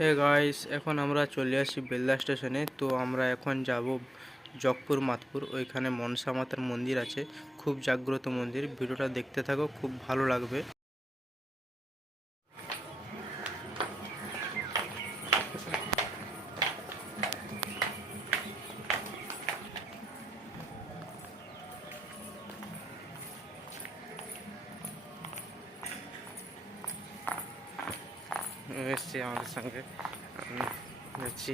Hey guys এখন আমরা চলে আসি বেলদা স্টেশনে। তো আমরা এখন যাব জগপুর, মাতপুর। ওইখানে মনসা মাতার মন্দির আছে। খুব জাগ্রত মন্দির। ভিডিওটা দেখতে থাকো, খুব ভালো লাগবে। এসছি আমাদের সঙ্গে। আমি যাচ্ছি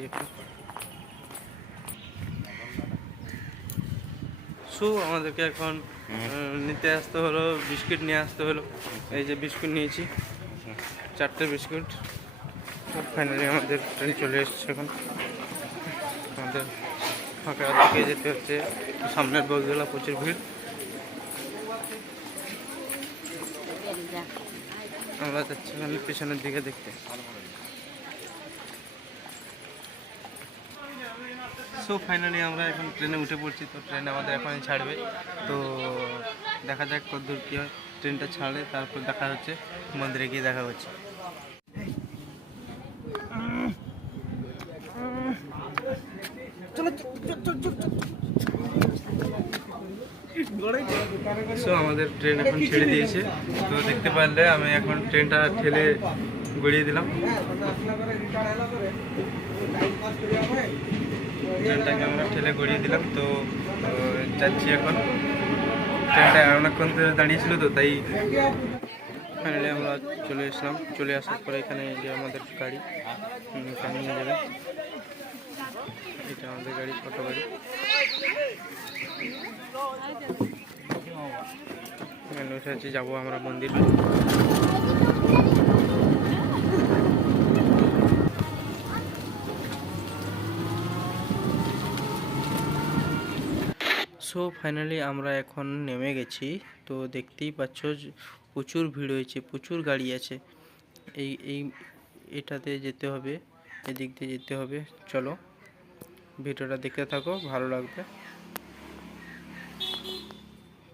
সু আমাদেরকে এখন নিতে আসতে হলো বিস্কিট নিয়ে আসতে হলো। এই যে বিস্কুট নিয়েছি চারটে বিস্কুট। ফাইনালি আমাদের ট্রেন চলে এসছে এখন। আমাদের ফাঁকা দিকে যেতে হচ্ছে সামনের বগিগুলো প্রচুর ভিড়। আমরা যাচ্ছি আমি পেছনের দিকে দেখতে। সো ফাইনালি আমরা এখন ট্রেনে উঠে পড়ছি, তো ট্রেন আমাদের এখন ছাড়বে। তো দেখা যাক কতদূর কী হয়। ট্রেনটা ছাড়লে তারপর দেখা হচ্ছে, মন্দিরে গিয়ে দেখা হচ্ছে। সো আমাদের ট্রেন এখন ছেড়ে দিয়েছে। তো দেখতে পারলে আমি এখন ট্রেনটা ঠেলে গড়িয়ে দিলাম। ট্রেনটাকে আমরা ঠেলে গড়িয়ে দিলাম। তো যাচ্ছি এখন। ট্রেনটা অনেকক্ষণ ধরে দাঁড়িয়েছিল তো, তাই ফাইনালি আমরা চলে এসলাম। চলে আসার পরে এখানে যে আমাদের গাড়ি এখানে নিয়ে যাবে। এটা আমাদের গাড়ি, অটো গাড়ি। বসে যাব আমরা মন্দির। সো ফাইনালি আমরা এখন নেমে গেছি। তো দেখতেই পাচ্ছ প্রচুর ভিড় হয়েছে, প্রচুর গাড়ি আছে। এই এই, এটাতে যেতে হবে, এদিক দিয়ে যেতে হবে। চলো, ভিডিওটা দেখতে থাকো, ভালো লাগবে।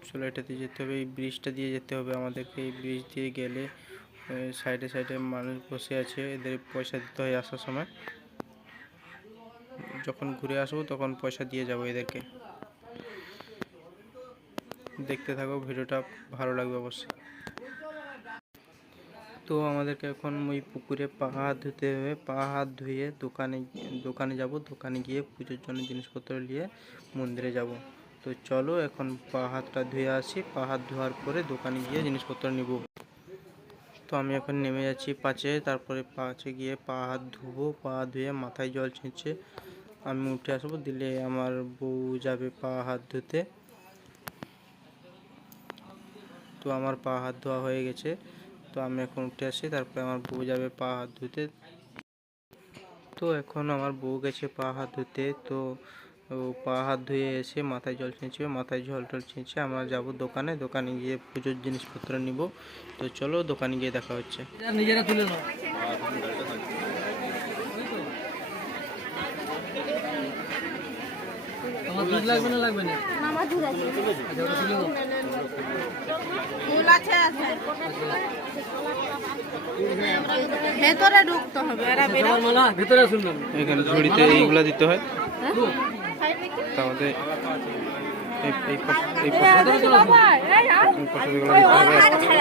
চলো এটাতে যেতে হবে, এই ব্রিজটা দিয়ে যেতে হবে আমাদেরকে। এই ব্রিজ দিয়ে গেলে সাইডে সাইডে মানুষ বসে আছে, এদের পয়সা দিতে হয় আসার সময়। যখন ঘুরে আসব তখন পয়সা দিয়ে যাব এদেরকে। দেখতে থাকো, ভিডিওটা ভালো লাগবে অবশ্যই। তো আমাদেরকে এখন ওই পুকুরে পা হাত ধুতে হবে। পা হাত ধুয়ে দোকানে দোকানে যাব। দোকানে গিয়ে পুজোর জন্য জিনিসপত্র নিয়ে মন্দিরে যাব। তো চলো এখন পা হাতটা ধুয়ে আসি। পা হাত ধোয়ার পরে দোকানে গিয়ে জিনিসপত্র নিব। তো আমি এখন নেমে যাচ্ছি পাঁচে, তারপরে পাঁচে গিয়ে পা হাত ধুবো। পা ধুয়ে মাথায় জল ছিঁচে আমি উঠে আসব, দিলে আমার বউ যাবে পা হাত ধুতে। তো আমার পা হাত ধোয়া হয়ে গেছে। তো আমি এখন উঠে আসি, তারপরে আমার বউ যাবে পা হাত ধুতে। তো এখন আমার বউ গেছে পা হাত ধুতে। তো ও পা হাত ধুয়ে এসে মাথায় জল ছিঁচবে মাথায় জল টল ছিঁচে আমরা যাব দোকানে। দোকানে গিয়ে পুজোর জিনিসপত্র নিব। তো চলো দোকানে গিয়ে দেখা হচ্ছে। নিজেরা তুলে নাও। দুধ লাগবে না লাগবে না? আচ্ছা ওটা তুলে দাও ভেতরে ঢুকতে হবে। এরা সবার মালা ভেতরে শুনলাম এখানে ঝুড়িতে এইগুলা দিতে হয়? তো এই এই এই পাশে এই পাশে এগুলো দিতে হবে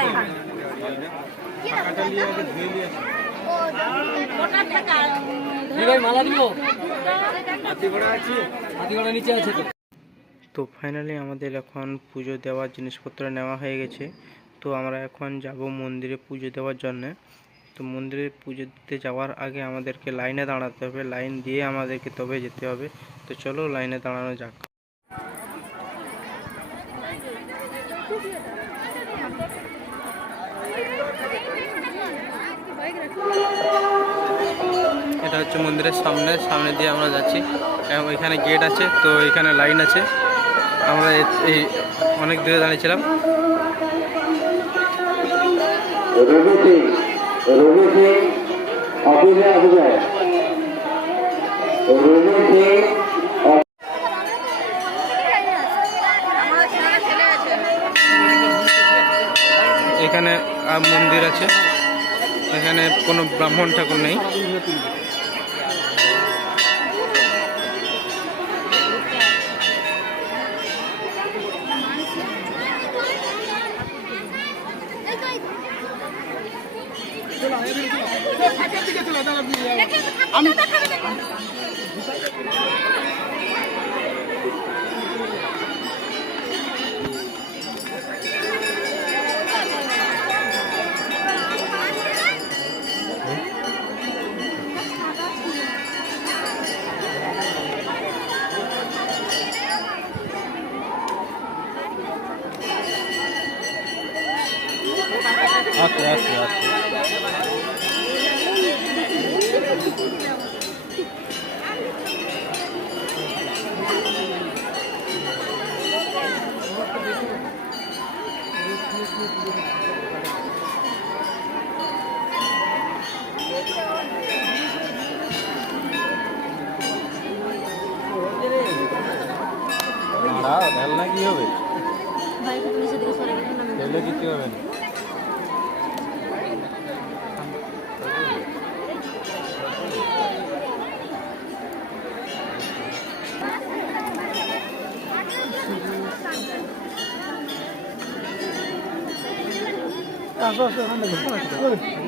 এই ভাই মালা দিব? হাতিগড়া নিচে আছে তো। তো ফাইনালি আমাদের এখন পুজো দেওয়ার জিনিসপত্র নেওয়া হয়ে গেছে। তো আমরা এখন যাব মন্দিরে পুজো দেওয়ার জন্য। তো মন্দিরে পুজো দিতে যাওয়ার আগে আমাদেরকে লাইনে দাঁড়াতে হবে, লাইন দিয়ে আমাদেরকে তবে যেতে হবে। তো চলো লাইনে দাঁড়ানো যাক। এটা হচ্ছে মন্দিরের সামনে সামনে দিয়ে আমরা যাচ্ছি। এবং এখানে গেট আছে, তো এখানে লাইন আছে। আমরা এই অনেক দূরে দাঁড়িয়েছিলাম। সিং অফিসে আসবে। রবি সিং এখানে মন্দির আছে। এখানে কোনো ব্রাহ্মণ ঠাকুর নেই। আমি তাহলে কিছু হবে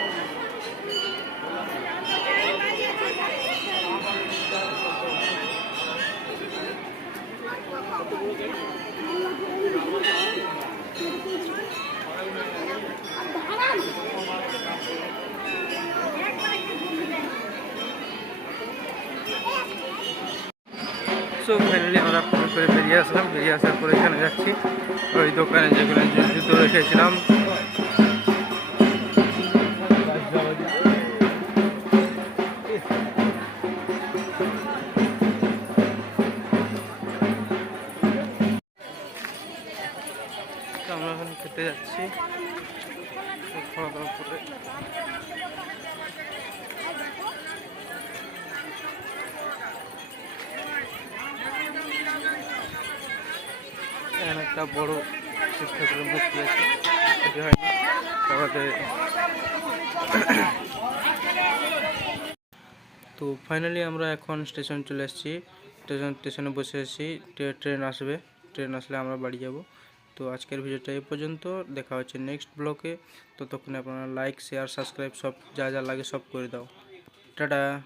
সো ফাইনালি আমরা ফোন করে বেরিয়ে আসলাম, বেরিয়ে আসার পরে এখানে যাচ্ছি। ওই দোকানে যেগুলো জুতো রেখেছিলাম। আমরা এখন খেতে যাচ্ছি। খাওয়া দাওয়া করে একটা বড় শিব ঠাকুরের মূর্তি আছে এটি হয়নি। তারপরে তো ফাইনালি আমরা এখন স্টেশন চলে এসেছি। স্টেশন স্টেশনে বসে আছি। ট্রে- ট্রেন আসবে। ট্রেন আসলে আমরা বাড়ি যাব। তো আজকের ভিডিওটা এই পর্যন্ত। দেখা হচ্ছে নেক্সট ব্লকে ততক্ষণে আপনারা লাইক শেয়ার সাবস্ক্রাইব সব যা যা লাগে সব করে দাও। টাটা।